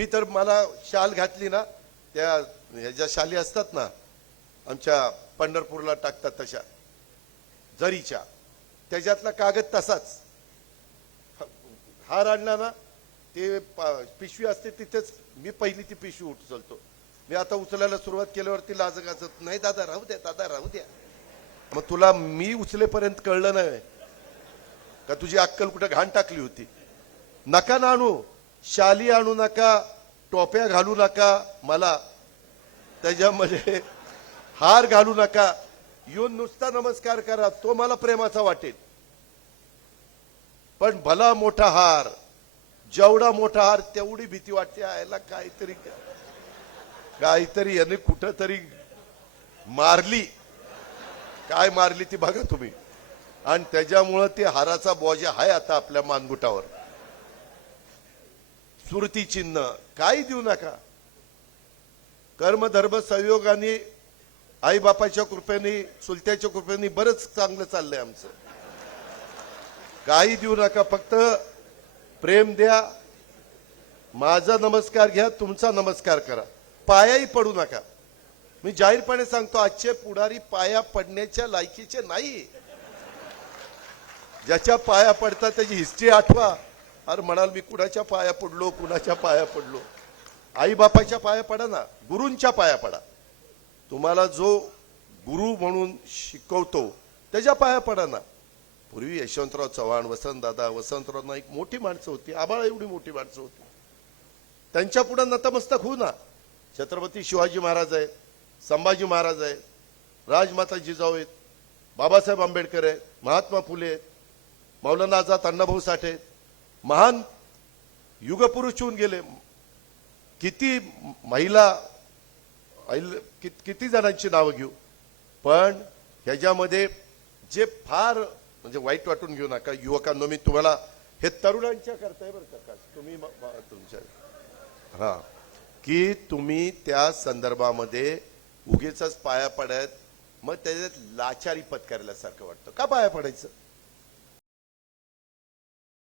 मी तर मला शाल घातली ना, त्या ह्याच्या शाली असतात ना आमच्या पंढरपूरला टाकतात तशा जरीच्या, त्याच्यातला कागद तसाच. हार आणला ना, ते पिशवी असते तिथेच मी पहिली ती पिशवी उचलतो. मी आता उचलायला सुरुवात केल्यावरती लाज गाजत नाही, दादा राहू द्या, दादा राहू द्या. मग तुला मी उचलेपर्यंत कळलं नाही का तुझी अक्कल कुठे घाण टाकली होती? नका ना आणू, शाली आणू नका, टोप्या घालू नका, मला त्याच्यामध्ये हार घालू नका. येऊन नुसता नमस्कार करा, तो मला प्रेमाचा वाटेल. पण भला मोठा हार, जेवढा मोठा हार तेवढी भीती वाटते. आयला काहीतरी याने कुठं तरी मारली, काय मारली ती बघा तुम्ही. आणि त्याच्यामुळं ते हाराचा बोजा आहे आता आपल्या मानगुटावर. स्मृती चिन्ह काही देऊ नका. कर्मधर्म संयोगाने, आई बापाच्या कृपेने, चुलत्याच्या कृपेने बरंच चांगलं चाललंय आमचं. काही देऊ नका, फक्त प्रेम द्या. माझा नमस्कार घ्या, तुमचा नमस्कार करा, पायाही पडू नका. मी जाहीरपणे सांगतो, आजचे पुढारी पाया पडण्याच्या लायकीचे नाही. ज्याच्या पाया पडतात त्याची हिस्ट्री आठवा. अरे म्हणाल मी कुणाच्या पाया पडलो, कुणाच्या पाया पडलो. आई बापाच्या पाया पडा ना, गुरूंच्या पाया पडा. तुम्हाला जो गुरु म्हणून शिकवतो त्याच्या पाया पडा ना. पूर्वी यशवंतराव चव्हाण, वसंतदादा, वसंतराव नाईक मोठी माणसं होती, आबाळा एवढी मोठी माणसं होती. त्यांच्या पुढे नतमस्तक होऊ ना. छत्रपती शिवाजी महाराज आहेत, संभाजी महाराज आहेत, राजमाता जिजाऊ आहेत, बाबासाहेब आंबेडकर आहेत, महात्मा फुले आहेत, मौलाना आझाद अण्णाभाऊ साठे आहेत. महान युगपुरुष होऊन गेले. किती महिला, किती जणांची नावं घेऊ. पण ह्याच्यामध्ये जे फार म्हणजे वाईट वाटून घेऊ नका युवकांनो. मी तुम्हाला हे तरुणांच्या करताय बरं का, तुम्ही तुमच्या हा की तुम्ही त्या संदर्भामध्ये उगीच पाया पडत, मग त्याच्यात लाचारी पत्करल्यासारखं वाटतं. का पाया पडायचं?